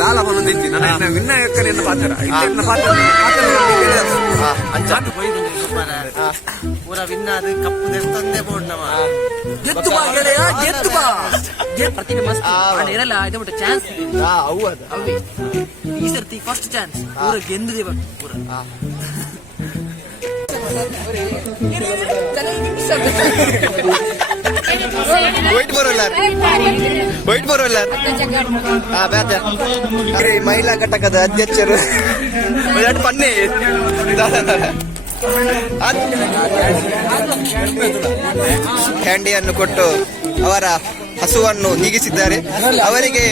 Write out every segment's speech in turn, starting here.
ದಾಲ ಬಂದಿತ್ತು ನನ್ನ ವಿನಾಯಕನ ಪಾತ್ರ ಇನ್ನ ಪಾತ್ರ ಅಂಚಾತು போயிடு ಪೂರಾ ವಿನ್ ಅದು ಕಪ್ಪು ತೆಸ್ತಂದೆ ಬೋರ್ಡ್ ನಮ ಗೆದ್ದು ಬಾ ಗೆಳೆಯ ಗೆದ್ದು ಬಾ ಪ್ರತಿಮೆ ಮಸ್ತ್ ಇರಲ್ಲ ಇದು ಬಿಟ್ಟು ಚಾನ್ಸ್ ಹೌದು ಅವೇ ಈ ಸರ್ತಿ ಫಸ್ಟ್ ಚಾನ್ಸ್ ಪೂರ ಗೆಂದಿದೆ ಬರ್ತು ಪೂರ ವೈಟ್ ಬರೋಲ್ಲ ಮಹಿಳಾ ಘಟಕದ ಅಧ್ಯಕ್ಷರು ಪನ್ನಿ ಕ್ಯಾಂಡಿಯನ್ನು ಕೊಟ್ಟು ಅವರ ಹಸುವನ್ನು ನೀಗಿಸಿದ್ದಾರೆ. ಅವರಿಗೆ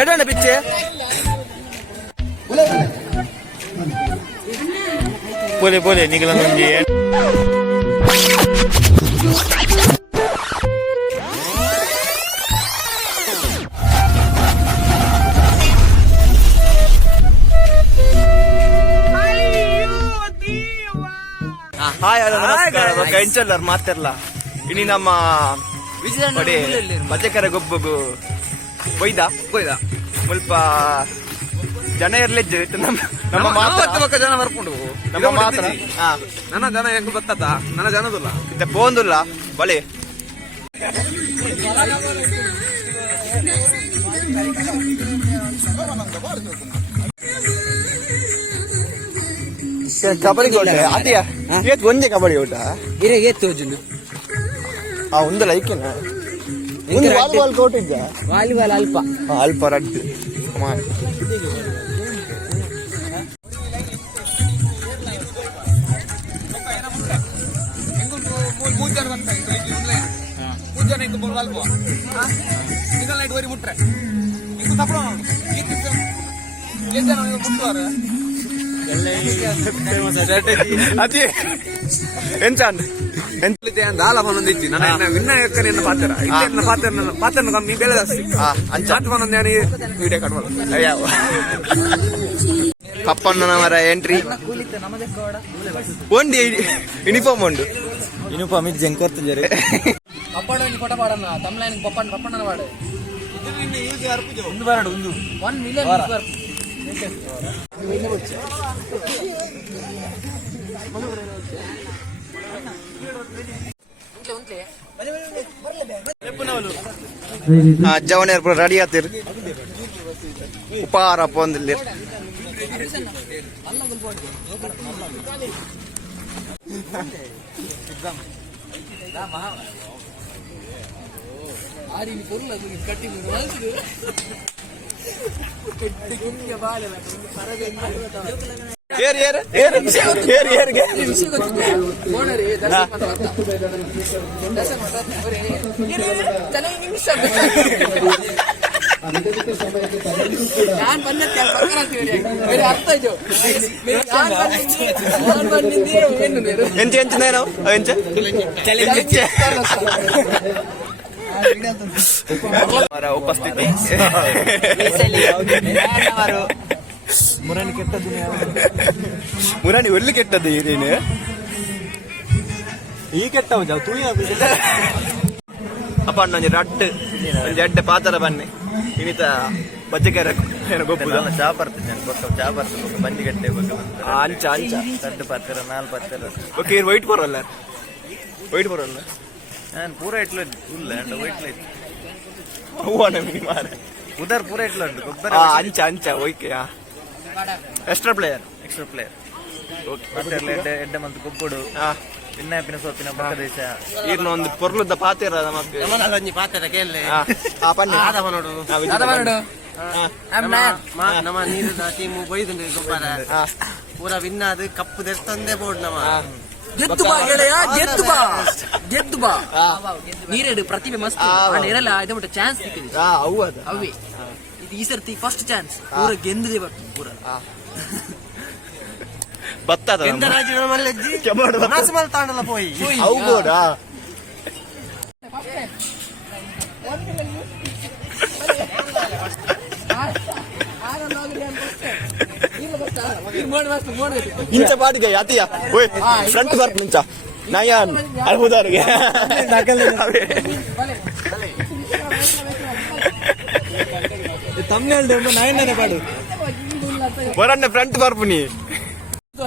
ಎಡೋಣ ಪಿಚ್ಚೆ boleh boleh ni kalau nanti hi hello ನಮಸ್ಕಾರ ಕೈಂಚಲ್ಲರ್ ಮಾತಾಡಲ್ಲ ಇನ್ನು ನಮ್ಮ ನೋಡಿ ಮಜಕರ ಗೊಬ್ಬಗು ಬೈದ ಸ್ವಲ್ಪ ಜನ ಇರ್ಲಿಜ್ಜು ನಮ್ಮ ಮಾತಾಡ್ತ ಜನ ಬರ್ಕೊಂಡು ನಮ್ಮ ಮಾತ್ರ ನನ್ನ ಜನ ಹೆಂಗ್ ಬರ್ತದ ನನ್ನ ಜನದಿಲ್ಲ ಮತ್ತೆ ಬೋಂದಿಲ್ಲ ಬಳಿ ಕಬಡ್ಡಿ ಕೋಟ ಅತಿಯ ಇವತ್ತು ಒಂದೇ ಕಬಡ್ಡಿ ಊಟ ಒಂದು ಲೈಕಿನ ವಾಲಿಬಾಲ್ ಕೋಟ್ ಇದ್ದ ವಾಲಿಬಾಲ್ ಅಲ್ಪ ರಡ್ಡು ದಾಲ ಬಂದಿತ್ತು ನನ್ನ ವಿನಾಯಕನ ಪಾತ್ರ ಇನ್ನ ಪಾತ್ರ ಕಮ್ಮಿ ಬೆಲೆ ಜಾಸ್ತಿ ಅಂಚಾತ್ ಬಂದ ವಿಡಿಯೋ ಕಟ್ ಮಾಡೋದು ಪಪ್ಪಣ್ಣನವರ ಎಂಟ್ರಿ ಒಂದು ಯೂನಿಫಾರ್ಮ್ ಉಂಟು ಯೂನಿಫಾರ್ಮ್ ಇದು ಜಂಕ್ ಕೊಡ್ತಿದ್ದಾರೆ ಪಪ್ಪಣ್ಣ ಕೊಟ್ಟ ಪಾಡಣ್ಣ ತಮ್ಲೈನ್ ಪಪ್ಪಣ್ಣನ ಪಾಡು ಒಂದು ಬರಡು ಒಂದು 1 ಮಿಲಿಯನ್ ಜವನ ರೆಡಿ ಆತಿರ್ ಉಪಾರ ಪೊಂದಿಲ್ಲ ಉಪಸ್ಥಿತಿ ಮುರಾಣಿ ಒಳ್ಳೆ ಕೆಟ್ಟದ್ದು ಇದೇನು ಈ ಕೆಟ್ಟವ ತುಳಿ ಅಪ್ಪ ಒಂಜಿ ರಟ್ಟು ಒಂಜಿ ಎಡ್ಡೆ ಪಾತ್ರ ಬನ್ನಿ ಇನ್ನಿತ ಬಜ್ಜಿಕೆರೆ ಏನು ಗೊಬ್ಬುದ ಚಾ ಬರ್ತದೆ ಚಾ ಬರ್ತದೆ ಬಂದಿ ಗಟ್ಟೆ ಅಂಚ ತಡ್ಡು ಪಾತ್ರ ನಾಲ್ ಪಾತ್ರ ಓಕೆ ವೈಟ್ ಬರೋಲ್ಲ ನಾನು ಪೂರ ಇಟ್ಲ ಇಲ್ಲ ವೈಟ್ ಲೈಟ್ ಹೂವಣ ಮಾರ ಉದರ್ ಪೂರ ಇಟ್ಲ ಉಂಟು ಗೊಬ್ಬರ ಅಂಚ ಓಕೆ ಎಕ್ಸ್ಟ್ರಾ ಪ್ಲೇಯರ್ ಮತ್ತೆ ಎಡ್ಡ ಮಂತ್ ಗೊಬ್ಬಡು ಪಿನ್ನ ಸೋಪಿನ ಪ್ರದೇಶ ಈಗ ಒಂದು ಪೊರ್ಲದ ಪಾತ್ರ ನಮಗೆ ಪಾತ್ರ ಕೇಳಿ ನಮ್ಮ ನೀರಿನ ಟೀಮು ಬೈದು ಗೊಬ್ಬರ ಪೂರ ವಿನ್ ಅದು ಕಪ್ಪು ತೆಸ್ತಂದೆ ಬೋರ್ಡ್ ನಮ್ಮ ಗೆದ್ದು ಬಾ ಗೆಳೆಯ ಗೆದ್ದು ಬಾ ನೀರೇಡು ಪ್ರತಿಮೆ ಮಸ್ತ್ ಇರಲ್ಲ ಇದು ಬಿಟ್ಟು ಚಾನ್ಸ್ ಸಿಕ್ಕಿದೆ ಅವೇ ಇದು ಈ ಸರ್ತಿ ಫಸ್ಟ್ ಚಾನ್ಸ್ ಪೂರ ಗೆಂದಿದೆ ಬರ್ತು ಪೂರ ಬತ್ತದ ತಾಂಡಲ್ಲ ಪೋಯಿ ಹೌದಾ ಇಂಚ ಪಾಟಿಗೆ ಅತಿಯ ಫ್ರಂಟ್ ಬರ್ತ ನಿಂಚ ನಯಾನ್ ಅಳ್ಬೋದವ್ರಿಗೆ ಬರಣ್ಣ ಫ್ರಂಟ್ ಬರ್ಪುನಿ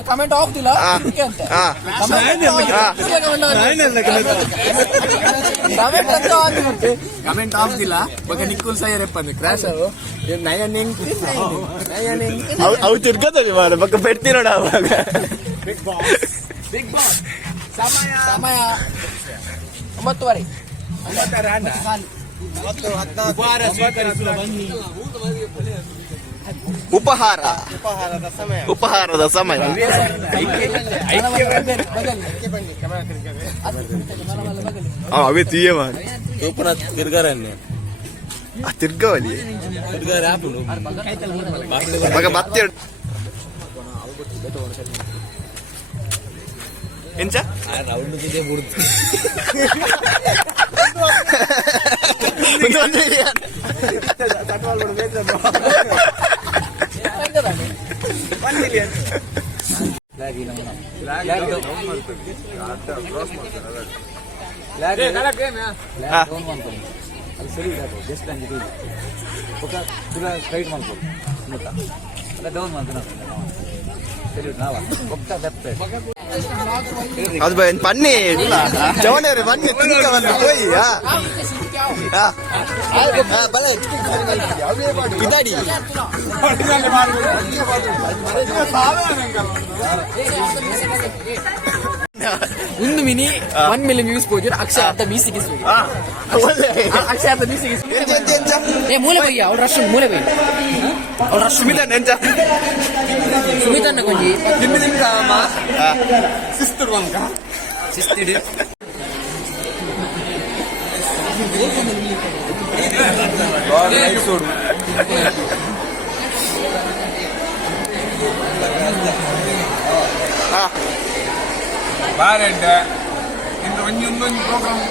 ಕಮೆಂಟ್ ಹೋಗ್ತಿಲ್ಲ ಅಂತ ಕಮೆಂಟ್ ಆಗ್ತಿಲ್ಲ ಬಗ್ಗೆ ನಿಕ್ಕುಲ್ ಸೈಯರಪ್ಪ ಕ್ರಾಶ್ ಅವು ತಿರ್ಗತ್ತವೆ ಮಾಡ ಬಕ್ಕ ಬೆಡ್ತಿ ನೋಡ ಅವಾಗ ಬಿಗ್ ಬಾಸ್ ಸಮಯ 9:15 ಉಪಹಾರದ ಸಮಯ ಅವೇ తీయ తిరగవాలి మగ బత్తి ಎಂಚ ಅದು ಬನ್ನಿ ಚವಣೇರಿ ಬನ್ನಿ ಹೋಯ್ ಇದಾಡಿ ಒಂದು ಮಿನಿ 1 ಮಿಲಿಯನ್ ವ್ಯೂಸ್ ಹೋಗಿದ್ರು ಅಕ್ಷಯ್ ಅಂತ ಮೀಸಿಗೆ ಅಕ್ಷಯ್ ಅಂತ ಮೀಸಿಗೆ ಏ ಮೂಲೆ ಬಯ್ಯ ಅವ್ರ ರಶ್ ಮೂಲೆ ಬಯ್ಯ ಅವ್ರ ರಶ್ ಸುಮಿತ ನೆಂಚ ಸುಮಿತನ್ನ ಕೊಂಜಿ ಶಿಸ್ತಿಡು ಬಾರೆಡ್ಡ ಇಂದು ಒಂದೊಂದು ಪ್ರೋಗ್ರಾಮ್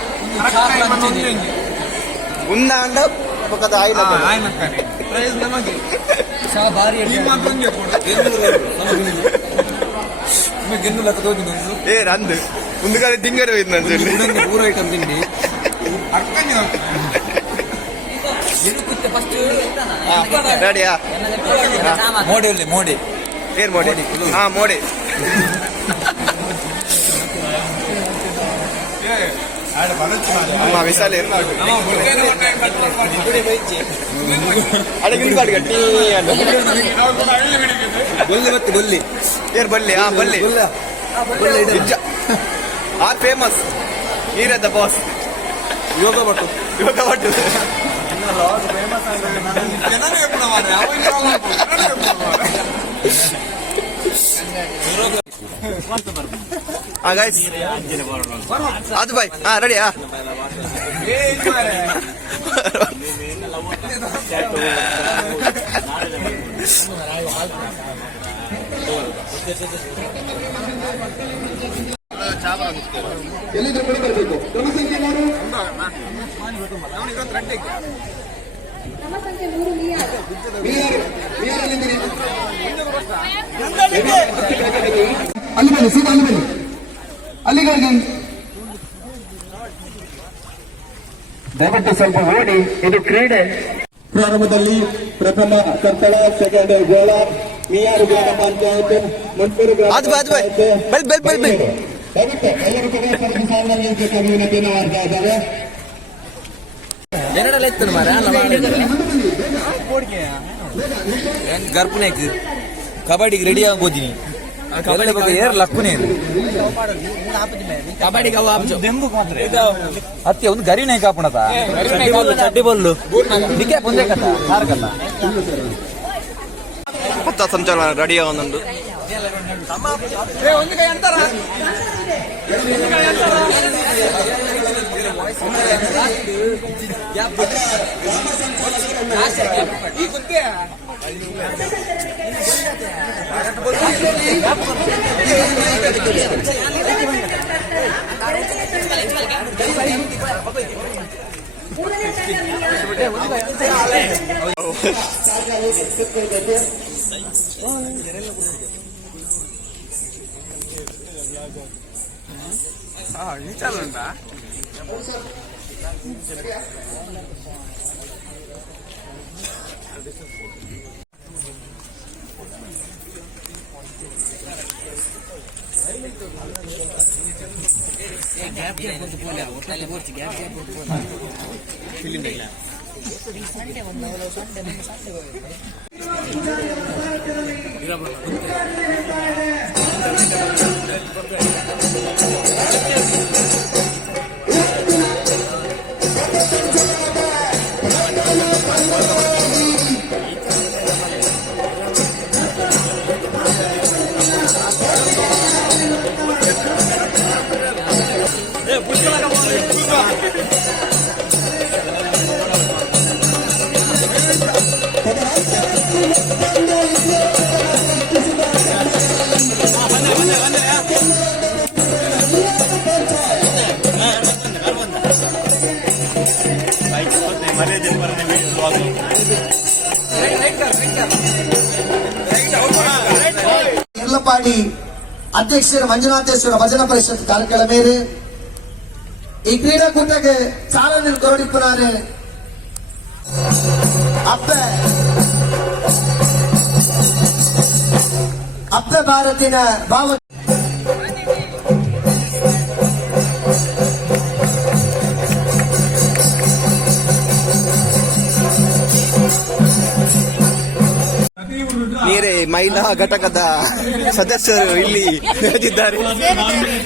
ಉಂದ ಅಂಡ ಪಕ್ಕದ ಆಯ್ನ ಪ್ರೈಸ್ ನಮಗೆ ఏ రందు ముందుగానే డింగర్ పోయిందని చెప్పి ఊరు ఐటమ్ తిండి రెడీయా మోడీ ఏర్ మోడీ మోడీ విశాల్ అడిగింది కాడు గట్టి బొల్లి ఏర్ బల్లి బల్లి ఆ ఫేమస్ మీరే ద బాస్ యోగ పట్టు గైస్ అది బాయ్ రెడీయా ಅಲ್ಲಿ ಬನ್ನಿ ಸೀದಾ ಅಲ್ಲಿ ಬನ್ನಿ ಅಲ್ಲಿಗಾಗಿ ದಯವಿಟ್ಟು ಸ್ವಲ್ಪ ಓಡಿ ಇದು ಕ್ರೀಡೆ. ಪ್ರಾರಂಭದಲ್ಲಿ ಪ್ರಥಮ ಕರ್ತಳ, ಸೆಕೆಂಡ್ ಗೋಳ, ಮಿಯಾರು ಗ್ರಾಮ ಪಂಚಾಯತ್, ಮುನ್ಪೂರು ಗ್ರಾಮ ಪಂಚಾಯತ್. ದಯವಿಟ್ಟು ಎಲ್ಲರೂ ಕೂಡ ಸ್ವಲ್ಪ ಸಾಲಿನಲ್ಲಿ ನಿಲ್ಬೇಕಾಗಿ ವಿನಂತಿಯನ್ನು ಮಾಡ್ತಾ ಇದ್ದಾರೆ. ಗರ್ಪನೇಕ್ ಕಬಡ್ಡಿಗೆ ರೆಡಿ ಆಗೋದಿನಿ ಏರ್ ಲಕ್ಕುನೇ ಕಬಡ್ಡಿಗೆ ಅತ್ತೆ ಒಂದು ಗರಿನೇ ಕಾಪುಣತ ಚಡ್ಡಿ ಬಲ್ಲು ನಿಕ್ಕೆ ಪುಂದೆ ಕಥ ಹಾರಕಲ್ಲ కొత్త సంచాలన రెడీగా ఉందండి చాలండా ಇರ್ಲಪಾಡಿ ಅಧ್ಯಕ್ಷರ ಮಂಜುನಾಥೇಶ್ವರ ಭಜನಾ ಪರಿಷತ್ ಕಾರ್ಯಕ್ರಮ ಮೇರೆ ಈ ಕ್ರೀಡಾಕೂಟಕ್ಕೆ ಚಾಲನೆ ಕೊರಡಿಪ್ಪನಾರೆ ಅಪ್ಪ ಭಾರತಿನ ಭಾವ ನೀರೇ ಮಹಿಳಾ ಘಟಕದ ಸದಸ್ಯರು ಇಲ್ಲಿ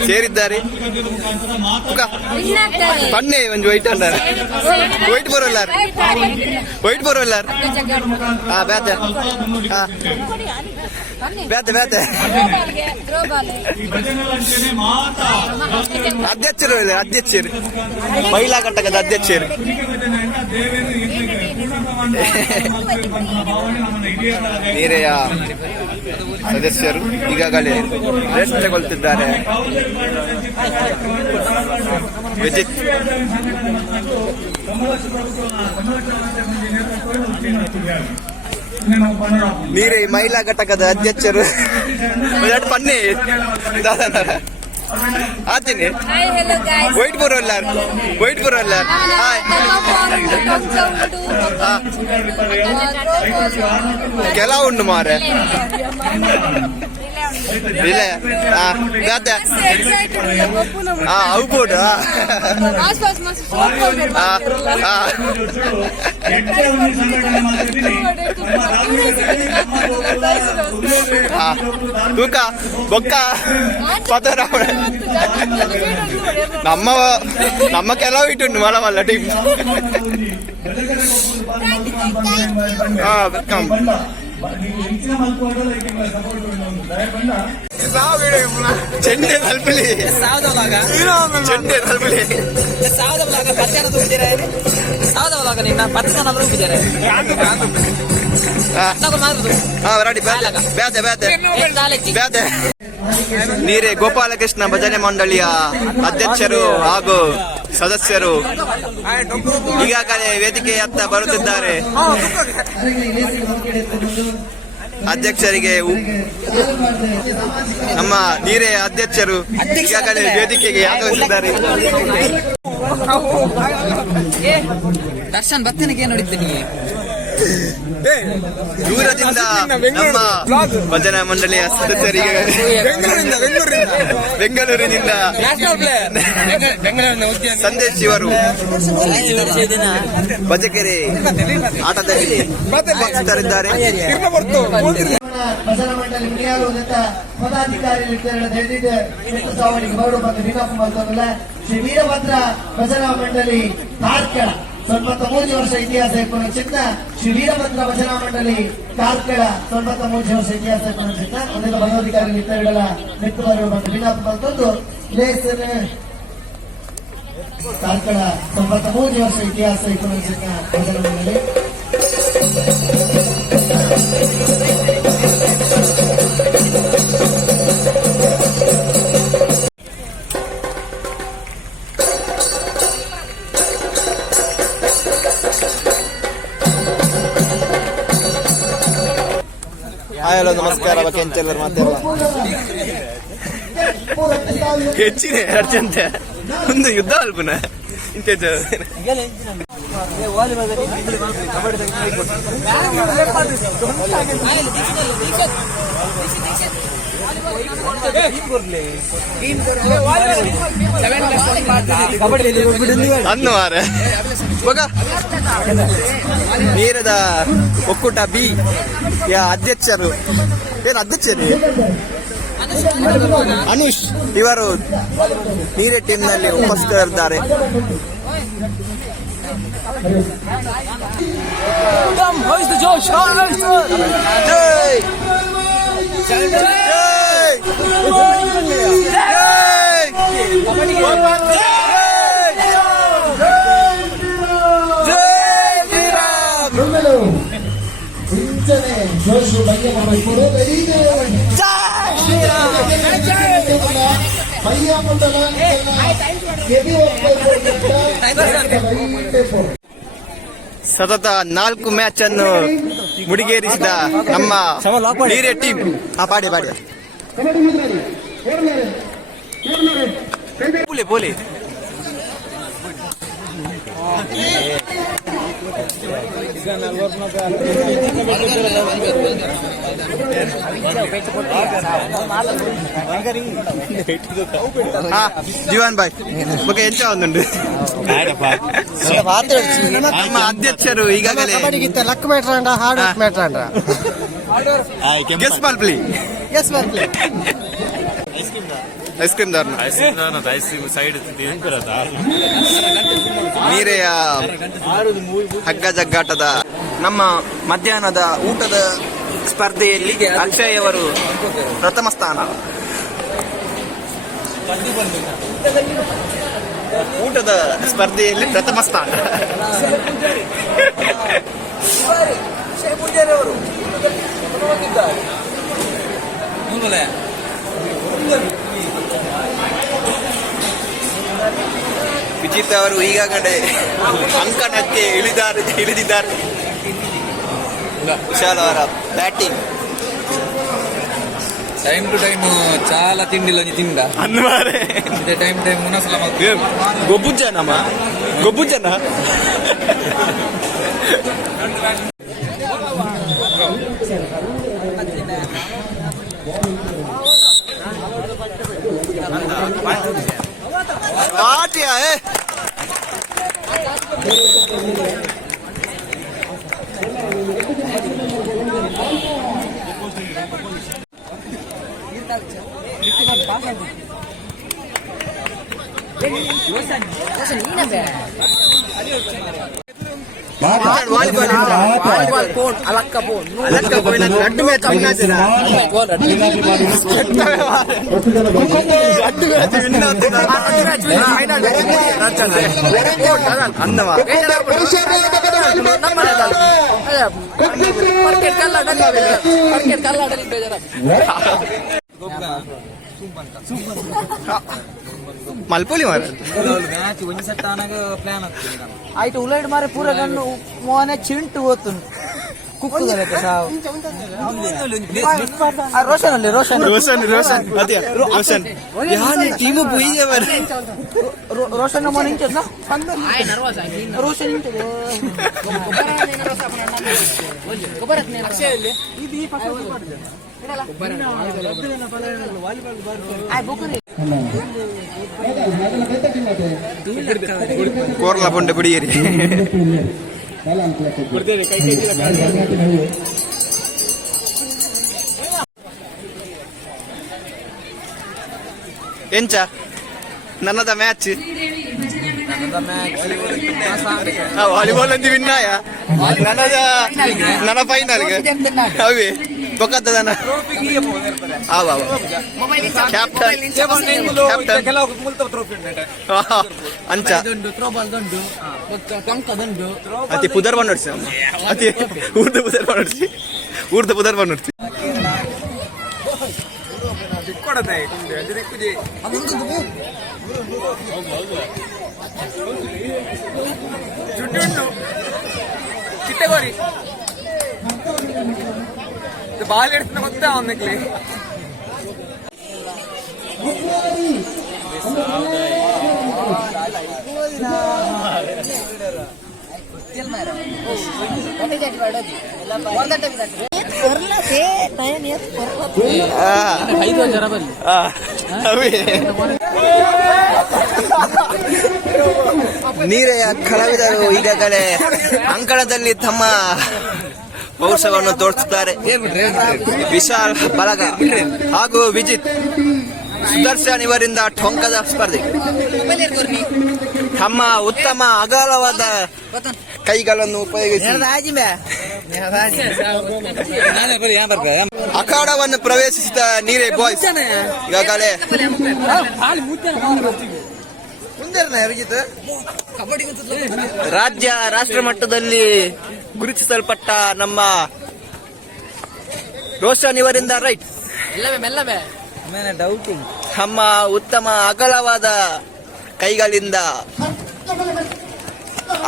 ಸೇರಿದ್ದಾರೆ ಪನ್ನೆ ಒಂದು ವೈಟ್ ಅಂಡಾರ ವೈಟ್ ಬರೋಲ್ಲಾರ ಹಾ ಬೇತೆ ಬೇತೆ ಅಧ್ಯಕ್ಷರು ಮಹಿಳಾ ಘಟಕದ ಅಧ್ಯಕ್ಷರು ನೀರೆಯ ಸದಸ್ಯರು ಈಗಾಗಲೇ ರೆಸ್ಟ್ ತಗೊಳ್ತಿದ್ದಾರೆ. ವಿಜಿತ್ ನೀರೇ ಮಹಿಳಾ ಘಟಕದ ಅಧ್ಯಕ್ಷರು ಪನ್ನೆ ಆತೀನಿ ವೈಟ್ ಬರೋಲ್ಲಾರ್ ಹಾಯ್ ಕೆಲವು ಉಂಡು ಮಾರೆ ಇಲ್ಲ ಅವು ಬೋಡು ತೂಕ ಬೊಕ್ಕ ಪದರ ನಮ್ಮ ಕೆಲವು ಇಟ್ಟು ಮಲ್ಲ ಟೀಮ್ ವೆಲ್ಕಮ್ ಚೆಂಡೆ ತಲುಪಲಿ ಚೆಂಡೆ ತಲುಪಲಿ ನೀರೇ ಗೋಪಾಲಕೃಷ್ಣ ಭಜನೆ ಮಂಡಳಿಯ ಅಧ್ಯಕ್ಷರು ಹಾಗೂ ಸದಸ್ಯರು ಈಗಾಗಲೇ ವೇದಿಕೆಯತ್ತ ಬರುತ್ತಿದ್ದಾರೆ. ಅಧ್ಯಕ್ಷರಿಗೆ ನಮ್ಮ ನೀರೇ ಅಧ್ಯಕ್ಷರು ಈಗಾಗಲೇ ವೇದಿಕೆಗೆ ಆಗಮಿಸಿದ್ದಾರೆ. ದರ್ಶನ್ ಬತ್ತನಿಗೆ ನೋಡಿದ್ದೀನಿ ದೂರದಿಂದ ನಮ್ಮ ಭಜನಾ ಮಂಡಳಿಯ ಸದಸ್ಯರಿಗೆ ಬೆಂಗಳೂರಿನಿಂದ ಸಂದೇಶ್ ಇವರು ಬಜಕೆರೆ ಆಟದಲ್ಲಿ ಭಾಗವಹಿಸುತ್ತಿದ್ದಾರೆ. ಭಜನಾ ಮಂಡಳಿ ಮುನಿಯಾರು ಪದಾಧಿಕಾರಿ ಶ್ರೀ ವೀರಭದ್ರ ಭಜನಾ ಮಂಡಳಿ ಕಾರ್ಕಳ 93 ವರ್ಷ ಇತಿಹಾಸ ಚಿನ್ನ ಶ್ರೀ ವೀರಭದ್ರ ಭಜನಾ ಮಂಡಳಿ ಕಾರ್ಕಳ 93 ವರ್ಷ ಇತಿಹಾಸ ಚಿನ್ನ ಒಂದೆಲ್ಲ ಪದಾಧಿಕಾರಿ ನಿತ್ಯಗಳ ನಿತ್ಯವರು ಮತ್ತು ವಿನಾಪ ಮತ್ತೊಂದು ಲೇಸನ್ ಕಾರ್ಕಳ 93 ವರ್ಷ ಇತಿಹಾಸ ಚಿನ್ನ ಭಜನಾ ಮಂಡಳಿ. ಹಲೋ ನಮಸ್ಕಾರ ಕೆಂಚಲ್ಲರು ಮಾತಾಡಲ್ಲ ಹೆಚ್ಚಿನ ಅರ್ಜೆಂಟ್ ಒಂದು ಯುದ್ಧ ಅಲ್ಪನ ಇಂಕೆಂಚ ಅನ್ನು ಮಾರೆ ಬಗ ನೀರದ ಒಕ್ಕೂಟ ಬಿ ಯಾ ಅಧ್ಯಕ್ಷರು ಏನು ಅಧ್ಯಕ್ಷರು ಅನುಷ್ ಇವರು ನೀರೇ ಟೀಮ್ನಲ್ಲಿ ಉಪಸ್ಥಿತರಿದ್ದಾರೆ. పింఛనే జోషు భయ్య ఇప్పుడు భయ్య మండಲ ಸತತ 4 ಮ್ಯಾಚ್ ಅನ್ನು ಮುಡಿಗೇರಿಸಿದ ನಮ್ಮ ನೀರೇ ಟೀಮ್ ಪಾಡಿ ಬೋಲೆ ಜೀವನ್ ಬಾಯ್ ಬಗ್ಗೆ ಎಂಚ ಒಂದುಂಡು ನಮ್ಮ ಅಧ್ಯಕ್ಷರು ಈಗಾಗಲೇ ಲಕ್ ಮ್ಯಾಟ್ರ ಹಾರ್ಡ್ ಮ್ಯಾಟ್ರ ಗೆಸ್ ಮಾಲ್ ಪ್ಲೀ ಐಸ್ ಕ್ರೀಮ್ ದಾರ್ನ ಸೈಡ್ ನೀರೆಯ ಹಗ್ಗ ಜಗ್ಗಾಟದ ನಮ್ಮ ಮಧ್ಯಾಹ್ನದ ಊಟದ ಸ್ಪರ್ಧೆಯಲ್ಲಿ ಅಕ್ಷಯ್ ಅವರು ಪ್ರಥಮ ಸ್ಥಾನ. ಊಟದ ಸ್ಪರ್ಧೆಯಲ್ಲಿ ಪ್ರಥಮ ಸ್ಥಾನ. ವಿಜಿತ್ ಅವರು ಈಗಾಗಲೇ ಅಂಕಣಕ್ಕೆ ಇಳಿದಿದ್ದಾರೆ. ವಿಶಾಲ್ ಅವರ ಬ್ಯಾಟಿಂಗ್ ಟೈಮ್ ಟು ಟೈಮ್ చాలా తిండిలో తిండ ಅನ್ವಾರೆ ಇದೇ ಟೈಮ್ ಮುನಸಲ ಗೊಬ್ಬುಜ್ಜನ ವಾಲಿಬಾಲ್ ಪೋನ್ ಅಲಕ್ಕ ಪೋನ್ ಲಡ್ಡು ಮ್ಯಾಚ್ ಮಲ್ಪೋಲಿ ಮಾರ ಮ್ಯಾಚ್ ಒಂದು ಸೆಟ್ ಆನಾಗ ಪ್ಲಾನ್ ಆಗ್ತದೆ ಆಯ್ತು ಉಳ್ಳಾಡಿ ಮಾರೆ ಪೂರ ಗಣ್ಣು ಮೋನೆ ಚಿಂಟು ಹೋತು ಕುಕ್ಕುದಲ್ಲ ಸಾವು ರೋಷನ್ ಅಲ್ಲಿ ರೋಷನ್ ಯಾರು ಟೀಮು ಪುಯ್ದೆ ಬರ ರೋಷನ್ ಮೋನೆ ಇಂಚದ್ನ ರೋಷನ್ ಇಂಚದು ಕೋರ್ಲ ಪೊಂಡೆ ಬಿಡಿಯೇರಿ ಎಂಚ ನನ್ನದ ಮ್ಯಾಚ್ ವಾಲಿಬಾಲ್ ಅಂದಿ ವಿನ್ನಾಯ ನನ್ನ ಫೈನಲ್ಗೆ ಅವೇ ಬೊಕ್ಕದ್ದನ ಅಂಚ ಅತಿ ಪುದರ್ ಬಂದೋಡ್ಸಿ ಅತಿ ಊರ್ದ ಪುದರ್ ಬಂದೋಡ್ಸಿ ಚಿಟ್ಟೆಗೋರಿ ಬಾಲ್ ಎಡ್ತ ಗೊತ್ತಾ ಅವನಿಗೆ ನೀರೆಯ ಕಲಾವಿದರು ಈಗಾಗಲೇ ಅಂಕಣದಲ್ಲಿ ತಮ್ಮ ಪೌರುಷವನ್ನು ತೋರಿಸುತ್ತಾರೆ. ವಿಶಾಲ್ ಬಲಗ ಹಾಗೂ ವಿಜಿತ್ ಸುದರ್ಶನ್ ಇವರಿಂದ ಟೊಂಕದ ಸ್ಪರ್ಧೆ. ತಮ್ಮ ಉತ್ತಮ ಅಗಲವಾದ ಕೈಗಳನ್ನು ಉಪಯೋಗಿಸಿ ಅಖಾಡವನ್ನು ಪ್ರವೇಶಿಸಿದ ನೀರೇ ಬಾಯ್ಸ್ ಈಗಾಗಲೇ ರಾಷ್ಟ್ರ ಮಟ್ಟದಲ್ಲಿ ಗುರುತಿಸಲ್ಪಟ್ಟ ನಮ್ಮ ರೋಷನ್ ಇವರಿಂದ ರೈಟ್ ತಮ್ಮ ಉತ್ತಮ ಅಗಲವಾದ ಕೈಗಳಿಂದ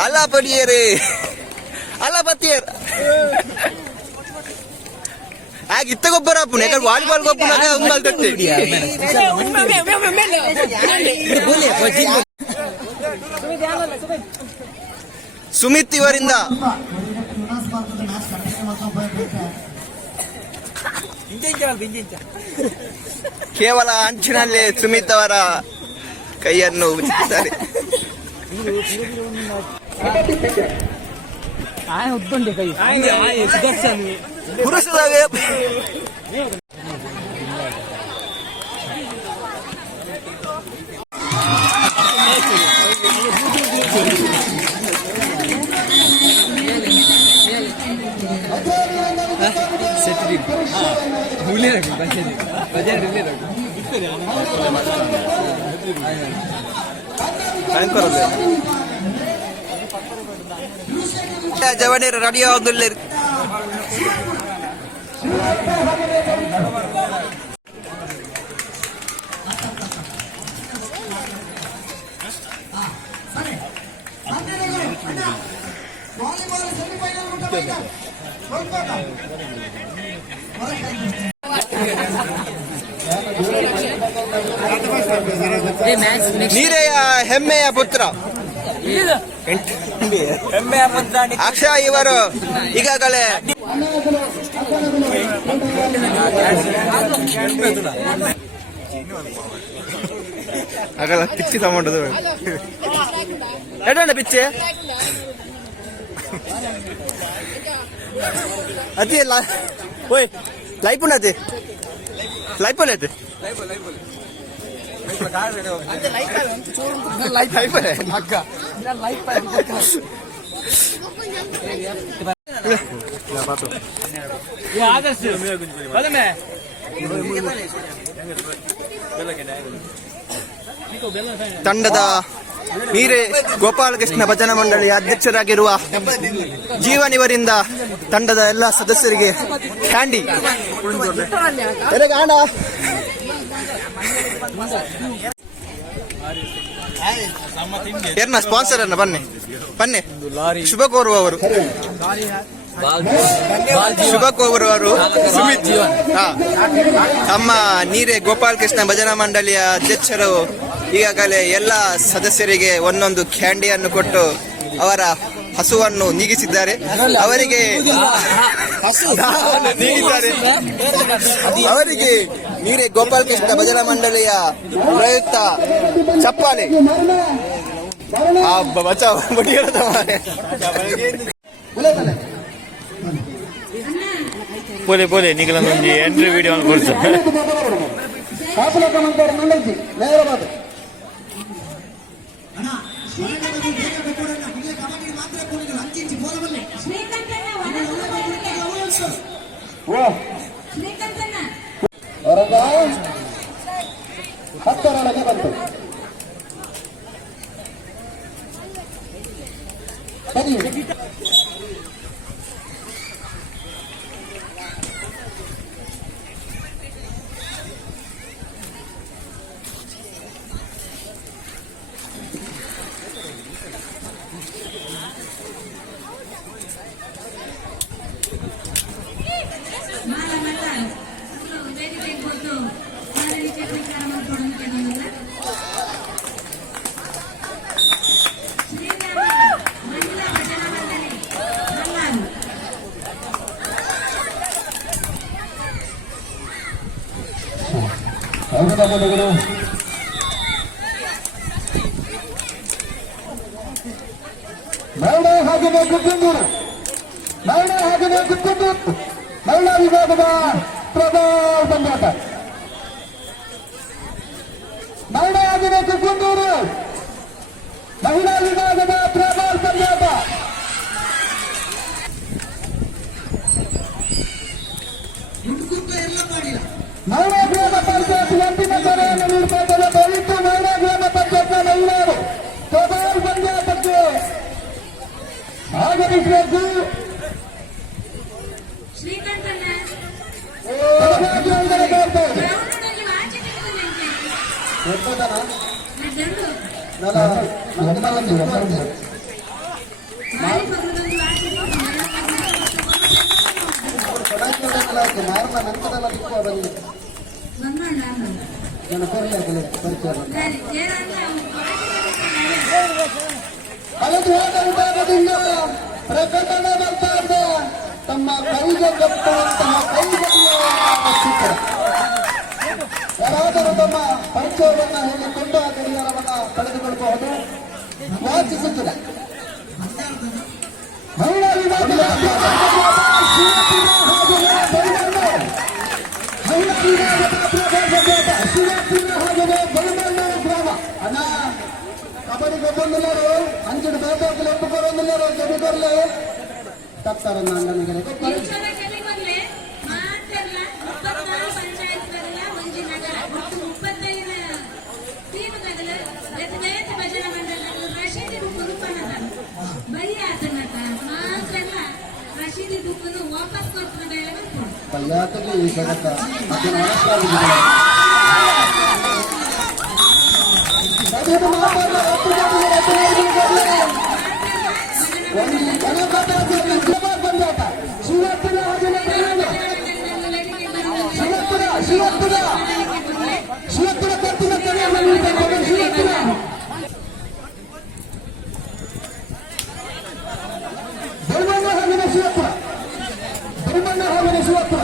ಅಲಪಡಿಯರೇ ಅಲಪತಿಯರ್ ಹಾಗೆ ಇತ್ತ ಗೊಬ್ಬರ ಅಪ್ಪನ ಯಾಕಂದ್ರೆ ವಾಲಿಬಾಲ್ ಗೊಬ್ಬರ ಉಂಗಲ್ ಕಟ್ಟಿ ಸುಮಿತ್ ಇವರಿಂದ ಕೇವಲ ಅಂಚಿನಲ್ಲಿ ಸುಮಿತ್ ಅವರ ಕೈಯನ್ನು ಉಜ್ಜಿದ್ದಾರೆ. ಪುರುಷರಾಗೆ ಜವನೇರು ರೆಡಿ ಆಗುದಿಲ್ಲ. ನೀರೆಯ ಹೆಮ್ಮೆಯ ಪುತ್ರ ಅಕ್ಷಯ್ ಇವರು ಈಗಾಗಲೇ ಆಗಲ್ಲ ಪಿಚ್ಚಿ ತಗೊಂಡದು ಎಡ ಪಿಚ್ಚೆ ಅದೇ ಓಯ್ ಲೈಪುನ್ ಅದೇ ಲೈಪುನ್ ಅದೇ ತಂಡದ ನೀರೇ ಗೋಪಾಲಕೃಷ್ಣ ಭಜನಾ ಮಂಡಳಿಯ ಅಧ್ಯಕ್ಷರಾಗಿರುವ ಜೀವನ್ ಇವರಿಂದ ತಂಡದ ಎಲ್ಲ ಸದಸ್ಯರಿಗೆ ಕ್ಯಾಂಡಿ ಏರ್ನ ಸ್ಪಾನ್ಸರ್ ಅನ್ನ ಬನ್ನಿ ಬನ್ನಿ ಶುಭ ಕೋರುವವರು ಶುಭ ಕೋರುವವರು ಸುಮಿತ್ ತಮ್ಮ ನೀರೇ ಗೋಪಾಲಕೃಷ್ಣ ಭಜನಾ ಮಂಡಳಿಯ ಅಧ್ಯಕ್ಷರು ಈಗಾಗಲೇ ಎಲ್ಲ ಸದಸ್ಯರಿಗೆ ಒಂದೊಂದು ಕ್ಯಾಂಡಿಯನ್ನು ಕೊಟ್ಟು ಅವರ ಹಸುವನ್ನು ನೀಗಿಸಿದ್ದಾರೆ. ಅವರಿಗೆ ಅವರಿಗೆ ನೀರೇ ಗೋಪಾಲಕೃಷ್ಣ ಭಜನಾ ಮಂಡಳಿಯ ಪ್ರಯುಕ್ತ ಚಪ್ಪಾಲೆ ಬಚಾವ್ ಪೋಲೆ ಪೋಲೆ ನಿಖಲೊಂದು ಎಂಟ್ರಿ ವಿಡಿಯೋ ಕೊಡ್ತು ಹತ್ತರೊಳಗೆ ಬಂತು ಅಭಿನಂದನೆಗಳು. ಮಹಿಳಾ ಹಾಗೆಯೇ ಗುತ್ತೂರು, ಮಹಿಳಾ ಹಾಗೆಯೇ ಗುತ್ತೂರು, ಮಹಿಳಾ ವಿಭಾಗದ ಪ್ರಭಾವ ಬಂದಾಟ. ಮಹಿಳಾ ಹಾಗೆಯೇ ಗುತ್ತೂರು, ಮಹಿಳಾ ವಿಭಾಗದ ಪ್ರಭಾವ ಬಂದಾಟ. ಮಹಿಳಾ ಗ್ರಾಮ ಪಂಚಾಯತ್ ಅಂತಿಮ ಸಭೆಯನ್ನು ನೀಡ್ತಾ ಇದ್ದಾರೆ. ದಯವಿಟ್ಟು ಮಹಿಳಾ ಗ್ರಾಮ ಪಂಚಾಯತ್ನ ಮಹಿಳೆಯರು ಪ್ರಭಾವ ಬಂದಾಟಕ್ಕೆ ಆಗಮಿಸಬೇಕು. ಕಳೆದು ಹೋದ ವಿಭಾಗದಿಂದ ಪ್ರಕಟಣೆ ಬರ್ತಾ ಇದೆ. ತಮ್ಮ ಕೈಗೆ ಕಟ್ಟುವಂತಹ ಕೈಗಳಿಯ ಚಿತ್ರ ಯಾರಾದರೂ ತಮ್ಮ ಪರಿಚಯವನ್ನು ಹೇಳಿಕೊಂಡು ಆ ಗಡಿಯಾರವನ್ನು ಪಡೆದುಕೊಳ್ಳಬಹುದು. ವಾಚಿಸುತ್ತಿಲ್ಲ. ಮಹಿಳಾ ವಿಭಾಗದ ಅಣ್ಣ ಕಬಡ್ಡಿಗೆ ಬಂದಿಲ್ಲರು ಅಂಚಡು ಬೇಟೋಕಲು ಒಪ್ಪುಕೊರೊಂದಿಲ್ಲರು ಗೆದ್ದುಕೊರ್ಲೆ ತಪ್ಪಾರನ್ನ ಅಣ್ಣನಿಗೆ ಪಲ್ಯಾತಲ್ಲಿ ಈ ಜಗತ್ತ ಅದನ್ನು ಅಳಸಾಗಿದೆ. ಶಿವಪುರ ಕತ್ತಿನ ಶಿವಪುರ ಧರ್ಮಣ್ಣ ಹಾವಿನ ಶಿವಪುರ, ಧರ್ಮಣ್ಣ ಹಾವಿನ ಶಿವಪುರ.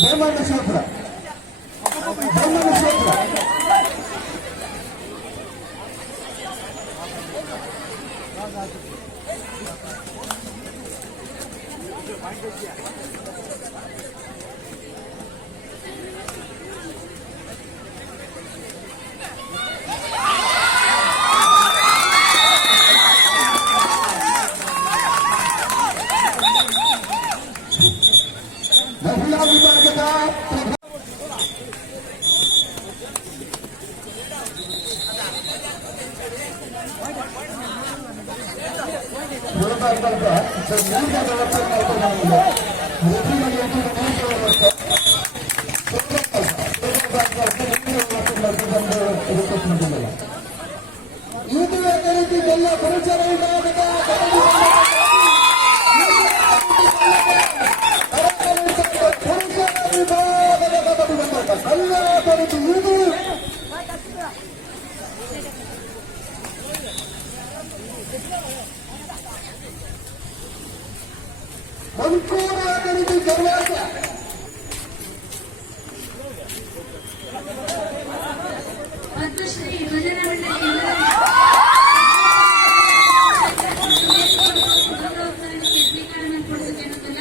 ಧರ್ಮಣ್ಣ ಶಿವಪುರ, ಧರ್ಮಣ್ಣ ಶಿವಪುರ. ಮಹಿಳಾ ವಿಭಾಗದ ಇದು ಅದೇ ರೀತಿ ಎಲ್ಲ ಪರಿಸರ ವಿಭಾಗದ ಮಂಕೂರು ಆಗಲಿದ್ದು ಗರ್ವಾಸ ಪದ್ಮಶ್ರೀ ಭಜನಾ ಮಂಡಳಿ ಸ್ವೀಕಾರ ಕೊಡೋದಕ್ಕೆ ಅನ್ನೋದಲ್ಲ.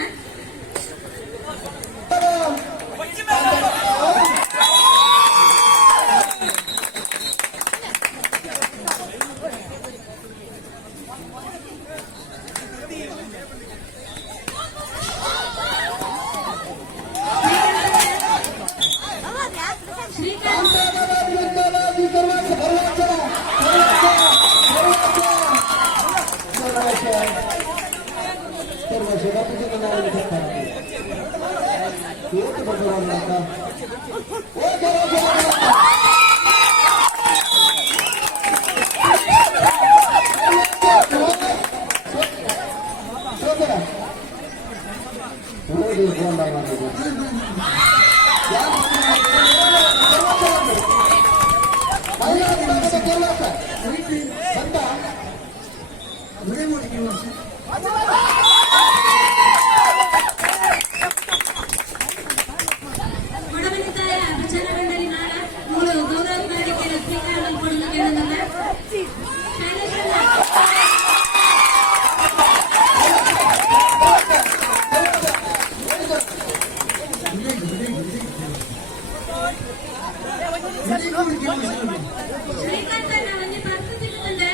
ಶ್ರೀಕಾಂತಣ್ಣ ಒಂದೇ ಪರ್ಸು ಸಿಗುತ್ತದೆ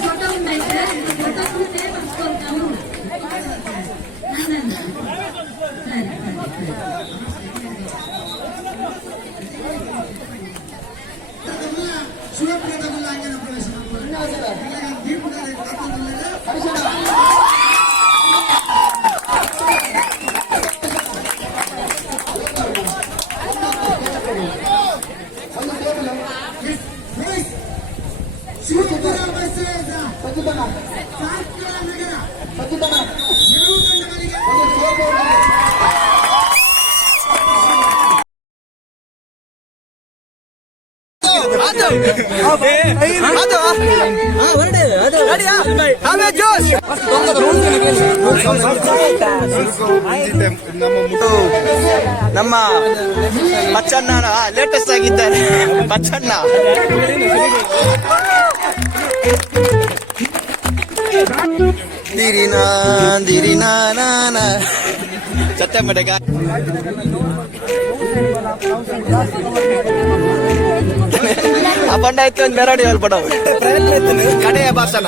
ಫೋಟೋ ಉಂಟಾಯ್ತು ಫೋಟೋ ಕೂತೆ ಬರ್ಸ್ಕೊಳ್ತಾವು ನಮ್ಮ ಬಚ್ಚಣ್ಣ ಲೇಟೆಸ್ಟ್ ಆಗಿದ್ದಾರೆ ಬಚ್ಚಣ್ಣ ದಿರಿನಾ ಸತ್ಯ ಮಡೆಗ ಅಪಂಡ ಆಯ್ತು ಒಂದು ಮೆರಡಿ ಹೇಳ್ಬಿಡ ಕಡೆಯ ಭಾಷಣ